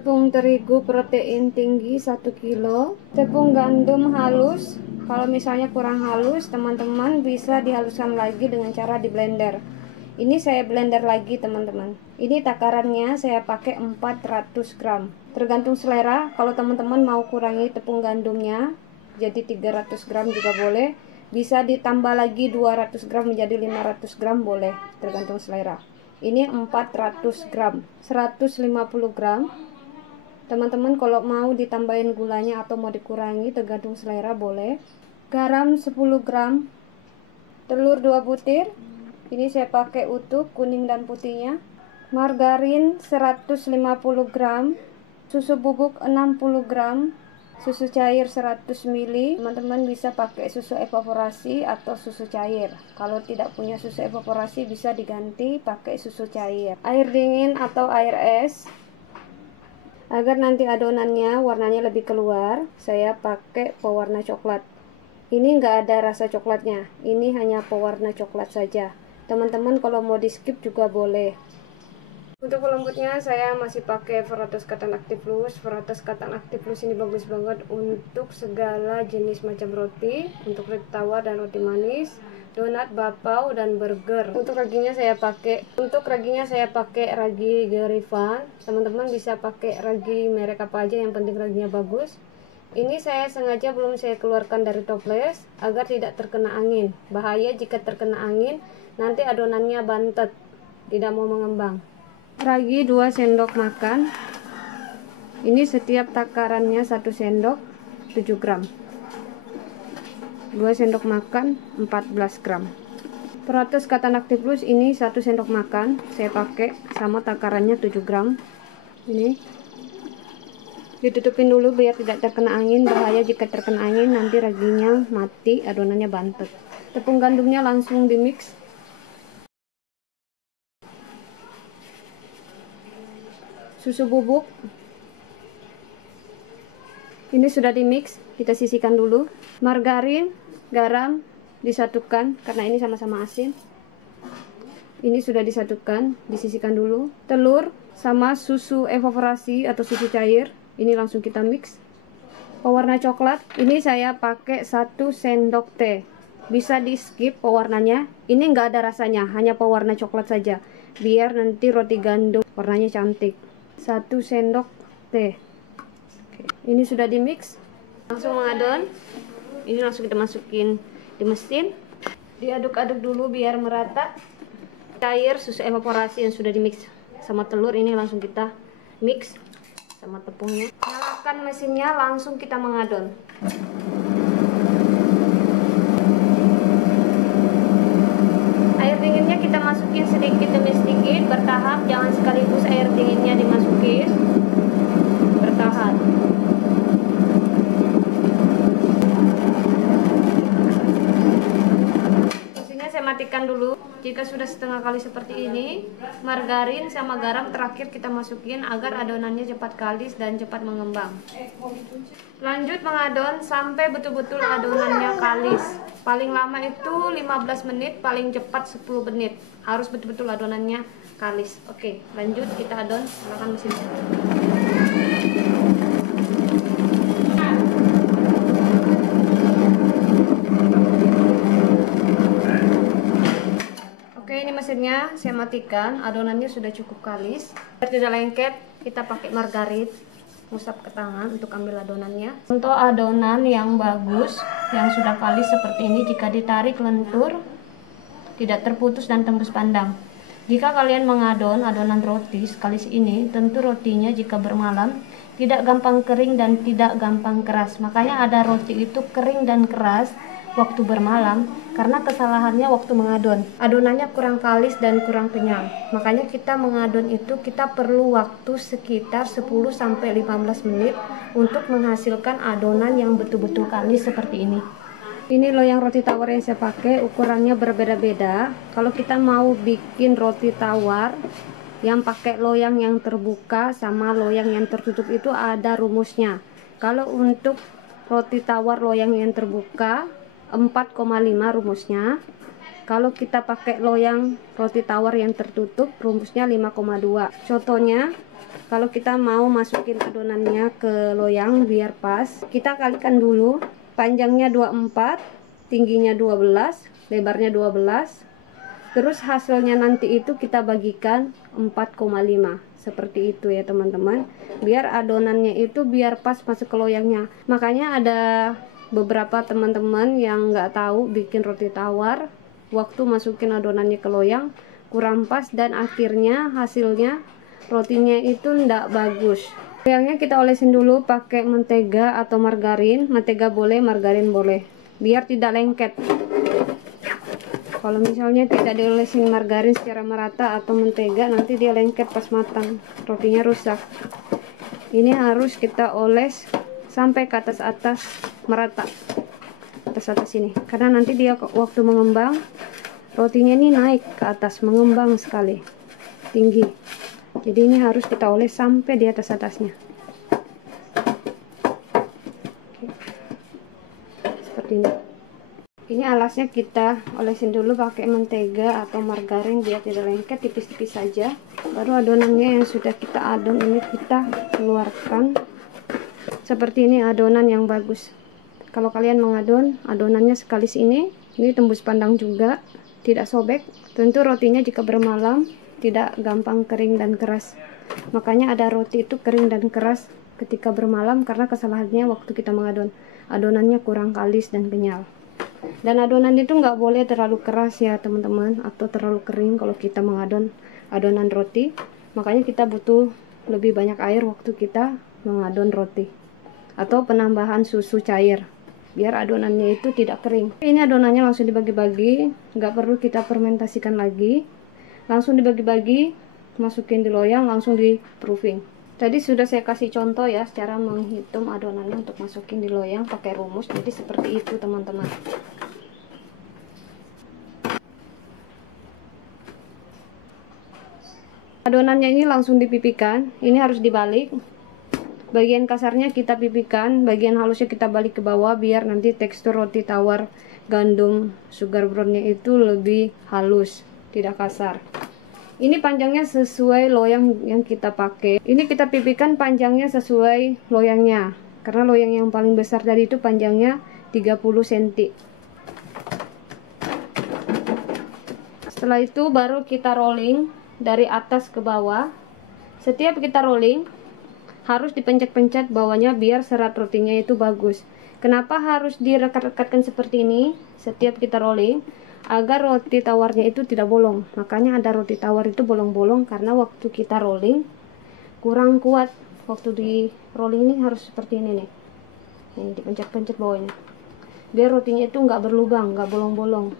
tepung terigu protein tinggi 1 kilo, tepung gandum halus. Kalau misalnya kurang halus, teman-teman bisa dihaluskan lagi dengan cara di blender. Ini saya blender lagi teman-teman. Ini takarannya saya pakai 400 gram. Tergantung selera, kalau teman-teman mau kurangi tepung gandumnya jadi 300 gram juga boleh. Bisa ditambah lagi 200 gram menjadi 500 gram boleh, tergantung selera. Ini 400 gram, 150 gram. Teman-teman kalau mau ditambahin gulanya atau mau dikurangi tergantung selera boleh. Garam 10 gram, telur 2 butir. Ini saya pakai utuh kuning dan putihnya. Margarin 150 gram, susu bubuk 60 gram, susu cair 100 ml. Teman-teman bisa pakai susu evaporasi atau susu cair. Kalau tidak punya susu evaporasi bisa diganti pakai susu cair. Air dingin atau air es. Agar nanti adonannya warnanya lebih keluar, saya pakai pewarna coklat. Ini enggak ada rasa coklatnya, ini hanya pewarna coklat saja. Teman-teman kalau mau di skip juga boleh. Untuk pelembutnya saya masih pakai Veratos Cotton Active Plus. Veratos Cotton Active Plus ini bagus banget untuk segala jenis macam roti, untuk roti tawar dan roti manis, donat, bakpao dan burger. Untuk raginya saya pakai ragi Gerifan. Teman-teman bisa pakai ragi merek apa aja, yang penting raginya bagus. Ini saya sengaja belum saya keluarkan dari toples agar tidak terkena angin. Bahaya jika terkena angin, nanti adonannya bantet, tidak mau mengembang. Ragi 2 sendok makan. Ini setiap takarannya 1 sendok 7 gram. 2 sendok makan 14 gram. Veratos Cotton Active Plus ini 1 sendok makan saya pakai, sama takarannya 7 gram. Ini ditutupin dulu biar tidak terkena angin. Bahaya jika terkena angin, nanti raginya mati, adonannya bantet. Tepung gandumnya langsung di mix. Susu bubuk ini sudah di mix, kita sisihkan dulu. Margarin, garam disatukan karena ini sama-sama asin. Ini sudah disatukan, disisihkan dulu. Telur sama susu evaporasi atau susu cair, ini langsung kita mix. Pewarna coklat, ini saya pakai 1 sendok teh. Bisa di skip pewarnanya, ini enggak ada rasanya, hanya pewarna coklat saja, biar nanti roti gandum warnanya cantik. 1 sendok teh. Oke, ini sudah di mix, langsung mengadon. Ini langsung kita masukin di mesin, diaduk-aduk dulu biar merata. Cair susu evaporasi yang sudah di mix sama telur ini langsung kita mix sama tepungnya. Nyalakan mesinnya, langsung kita mengadon. Air dinginnya kita masukin sedikit demi sedikit, bertahap, jangan sekaligus air dinginnya dimasukin, bertahap. Mesinnya saya matikan dulu. Jika sudah setengah kali seperti ini, margarin sama garam terakhir kita masukin agar adonannya cepat kalis dan cepat mengembang. Lanjut mengadon sampai betul-betul adonannya kalis. Paling lama itu 15 menit, paling cepat 10 menit. Harus betul-betul adonannya kalis. Oke, lanjut kita adon, nyalakan mesinnya. Oke, ini mesinnya saya matikan, adonannya sudah cukup kalis. Biar tidak lengket, kita pakai margarin, ngusap ke tangan untuk ambil adonannya. Untuk adonan yang bagus, yang sudah kalis seperti ini, jika ditarik lentur, tidak terputus dan tembus pandang. Jika kalian mengadon adonan roti sekalis ini, tentu rotinya jika bermalam tidak gampang kering dan tidak gampang keras. Makanya ada roti itu kering dan keras waktu bermalam karena kesalahannya waktu mengadon. Adonannya kurang kalis dan kurang kenyal. Makanya kita mengadon itu kita perlu waktu sekitar 10-15 menit untuk menghasilkan adonan yang betul-betul kalis seperti ini. Ini loyang roti tawar yang saya pakai, ukurannya berbeda-beda. Kalau kita mau bikin roti tawar yang pakai loyang yang terbuka sama loyang yang tertutup itu ada rumusnya. Kalau untuk roti tawar loyang yang terbuka 4,5 rumusnya. Kalau kita pakai loyang roti tawar yang tertutup, rumusnya 5,2. Contohnya, kalau kita mau masukin adonannya ke loyang biar pas, kita kalikan dulu. Panjangnya 24, tingginya 12, lebarnya 12. Terus hasilnya nanti itu kita bagikan 4,5. Seperti itu ya teman-teman. Biar adonannya itu biar pas masuk ke loyangnya. Makanya ada beberapa teman-teman yang nggak tahu bikin roti tawar, waktu masukin adonannya ke loyang kurang pas dan akhirnya hasilnya rotinya itu ndak bagus. Loyangnya kita olesin dulu pakai mentega atau margarin. Mentega boleh, margarin boleh, biar tidak lengket. Kalau misalnya tidak diolesin margarin secara merata atau mentega, nanti dia lengket pas matang, rotinya rusak. Ini harus kita oles sampai ke atas merata, atas ini, karena nanti dia waktu mengembang rotinya ini naik ke atas, mengembang sekali tinggi. Jadi ini harus kita oles sampai di atasnya. Seperti ini. Ini alasnya kita olesin dulu pakai mentega atau margarin biar tidak lengket, tipis-tipis saja. Baru adonannya yang sudah kita adon ini kita keluarkan. Seperti ini adonan yang bagus. Kalau kalian mengadon adonannya sekali ini tembus pandang juga, tidak sobek. Tentu rotinya jika bermalam tidak gampang kering dan keras. Makanya ada roti itu kering dan keras ketika bermalam karena kesalahannya waktu kita mengadon. Adonannya kurang kalis dan kenyal. Dan adonan itu nggak boleh terlalu keras ya teman-teman, atau terlalu kering kalau kita mengadon adonan roti. Makanya kita butuh lebih banyak air waktu kita mengadon roti, atau penambahan susu cair biar adonannya itu tidak kering. Ini adonannya langsung dibagi-bagi, nggak perlu kita fermentasikan lagi, langsung dibagi-bagi, masukin di loyang, langsung di proofing. Tadi sudah saya kasih contoh ya cara menghitung adonannya untuk masukin di loyang pakai rumus. Jadi seperti itu teman-teman. Adonannya ini langsung dipipikan. Ini harus dibalik. Bagian kasarnya kita pipikan, bagian halusnya kita balik ke bawah biar nanti tekstur roti tawar gandum sugar brownnya itu lebih halus, tidak kasar. Ini panjangnya sesuai loyang yang kita pakai. Ini kita pipikan panjangnya sesuai loyangnya. Karena loyang yang paling besar tadi itu panjangnya 30 cm. Setelah itu baru kita rolling dari atas ke bawah. Setiap kita rolling harus dipencet-pencet bawahnya biar serat rotinya itu bagus. Kenapa harus direkat-rekatkan seperti ini setiap kita rolling? Agar roti tawarnya itu tidak bolong. Makanya ada roti tawar itu bolong-bolong karena waktu kita rolling kurang kuat. Waktu di rolling ini harus seperti ini nih. Ini dipencet-pencet bawahnya biar rotinya itu nggak berlubang, nggak bolong-bolong.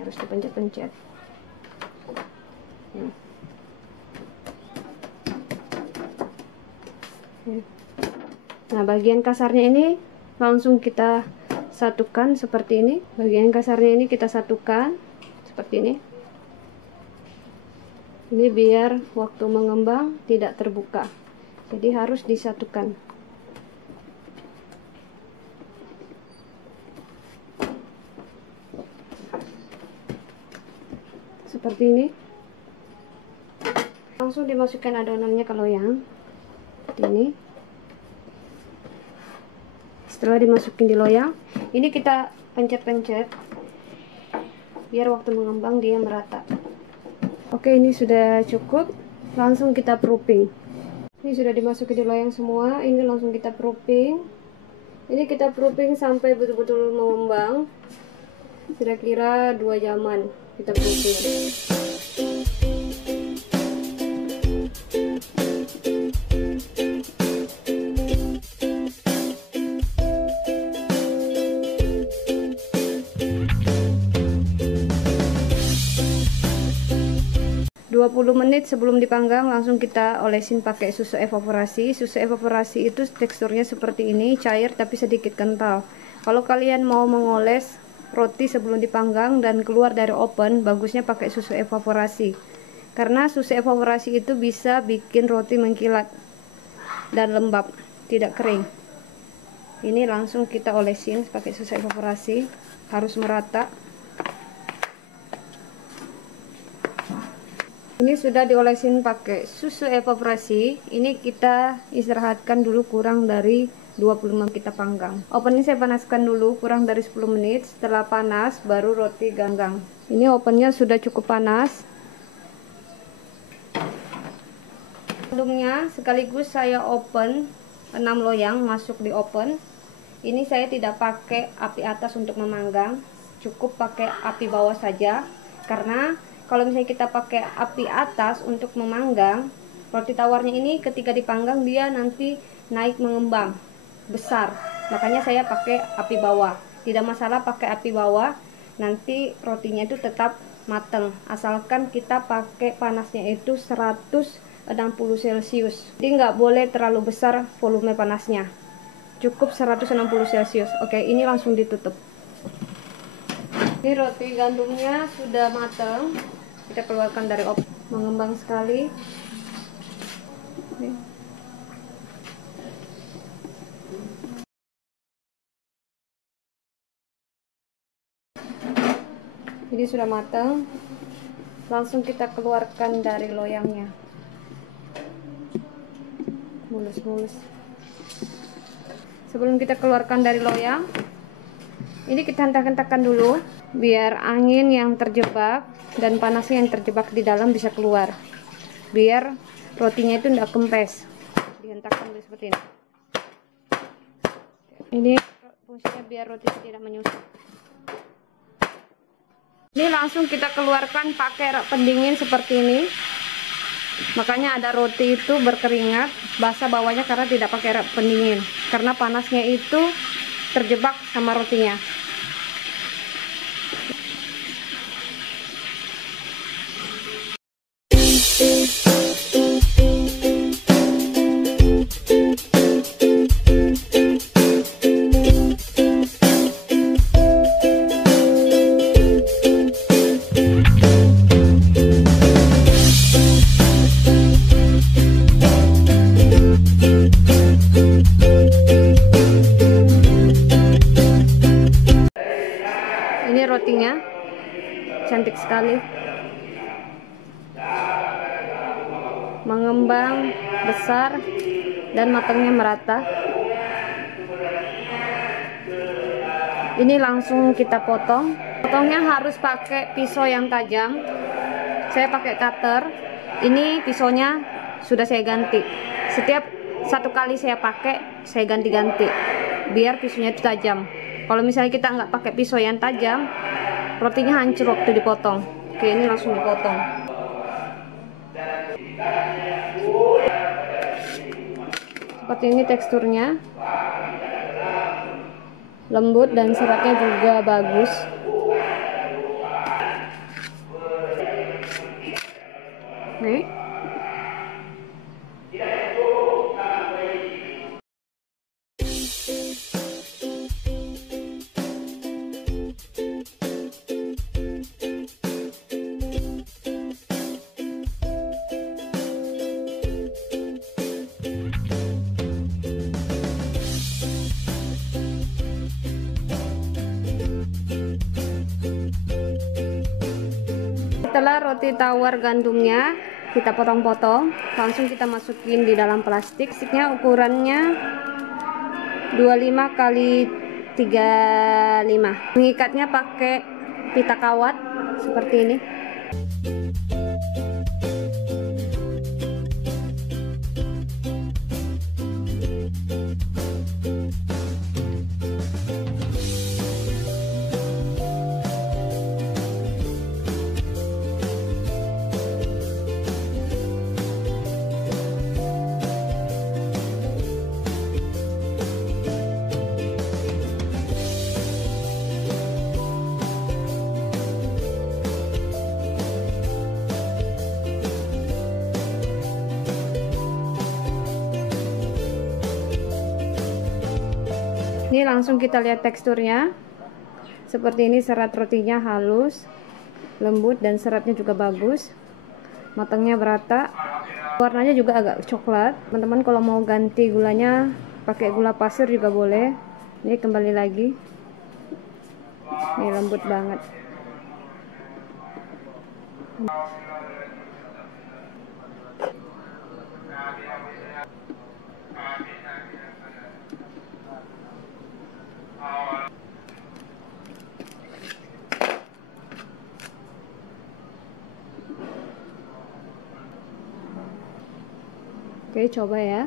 Harus dipencet-pencet. Nah, bagian kasarnya ini langsung kita satukan seperti ini. Bagian kasarnya ini kita satukan seperti ini. Ini biar waktu mengembang tidak terbuka. Jadi harus disatukan. Seperti ini. Langsung dimasukkan adonannya ke loyang. Seperti ini. Setelah dimasukin di loyang, ini kita pencet-pencet biar waktu mengembang dia merata. Oke, ini sudah cukup. Langsung kita proofing. Ini sudah dimasukin di loyang semua. Ini langsung kita proofing. Ini kita proofing sampai betul-betul mengembang. Kira-kira 2 jaman kita proofing. 20 menit sebelum dipanggang langsung kita olesin pakai susu evaporasi. Susu evaporasi itu teksturnya seperti ini, cair tapi sedikit kental. Kalau kalian mau mengoles roti sebelum dipanggang dan keluar dari oven, bagusnya pakai susu evaporasi. Karena susu evaporasi itu bisa bikin roti mengkilat dan lembab, tidak kering. Ini langsung kita olesin pakai susu evaporasi. harus merata. Ini sudah diolesin pakai susu evaporasi. Ini kita istirahatkan dulu kurang dari 25 menit, kita panggang. Oven ini saya panaskan dulu kurang dari 10 menit. Setelah panas baru roti ganggang. Ini ovennya sudah cukup panas. Gandumnya sekaligus saya open 6 loyang masuk di oven. Ini saya tidak pakai api atas untuk memanggang, cukup pakai api bawah saja, karena kalau misalnya kita pakai api atas untuk memanggang, roti tawarnya ini ketika dipanggang dia nanti naik mengembang besar. Makanya saya pakai api bawah. Tidak masalah pakai api bawah, nanti rotinya itu tetap mateng. Asalkan kita pakai panasnya itu 160 celcius. Jadi nggak boleh terlalu besar volume panasnya. Cukup 160 celcius. Oke, ini langsung ditutup. Ini roti gandumnya sudah matang. Kita keluarkan dari oven. Mengembang sekali. Ini sudah matang. Langsung kita keluarkan dari loyangnya. Mulus-mulus. Sebelum kita keluarkan dari loyang, ini kita hentak-hentakan dulu biar angin yang terjebak dan panasnya yang terjebak di dalam bisa keluar, biar rotinya itu tidak kempes. Dihentakkan dulu seperti ini. Ini fungsinya biar roti tidak menyusut. Ini langsung kita keluarkan pakai rak pendingin seperti ini. Makanya ada roti itu berkeringat basah bawahnya karena tidak pakai rak pendingin, karena panasnya itu terjebak sama rotinya. Ini rotinya cantik sekali, mengembang besar dan matangnya merata. Ini langsung kita potong. Potongnya harus pakai pisau yang tajam. Saya pakai cutter. Ini pisaunya sudah saya ganti. Setiap satu kali saya pakai, saya ganti-ganti biar pisaunya itu tajam. Kalau misalnya kita nggak pakai pisau yang tajam, rotinya hancur waktu dipotong. Oke, ini langsung dipotong. Seperti ini teksturnya, lembut dan seratnya juga bagus. Nih. Setelah roti tawar gandumnya kita potong-potong, langsung kita masukin di dalam plastik. Plastiknya ukurannya 25 kali 35. Mengikatnya pakai pita kawat seperti ini. Ini langsung kita lihat teksturnya. Seperti ini, serat rotinya halus, lembut, dan seratnya juga bagus. Matangnya merata. Warnanya juga agak coklat. Teman-teman kalau mau ganti gulanya pakai gula pasir juga boleh. Ini kembali lagi. Ini lembut banget. Oke, coba ya.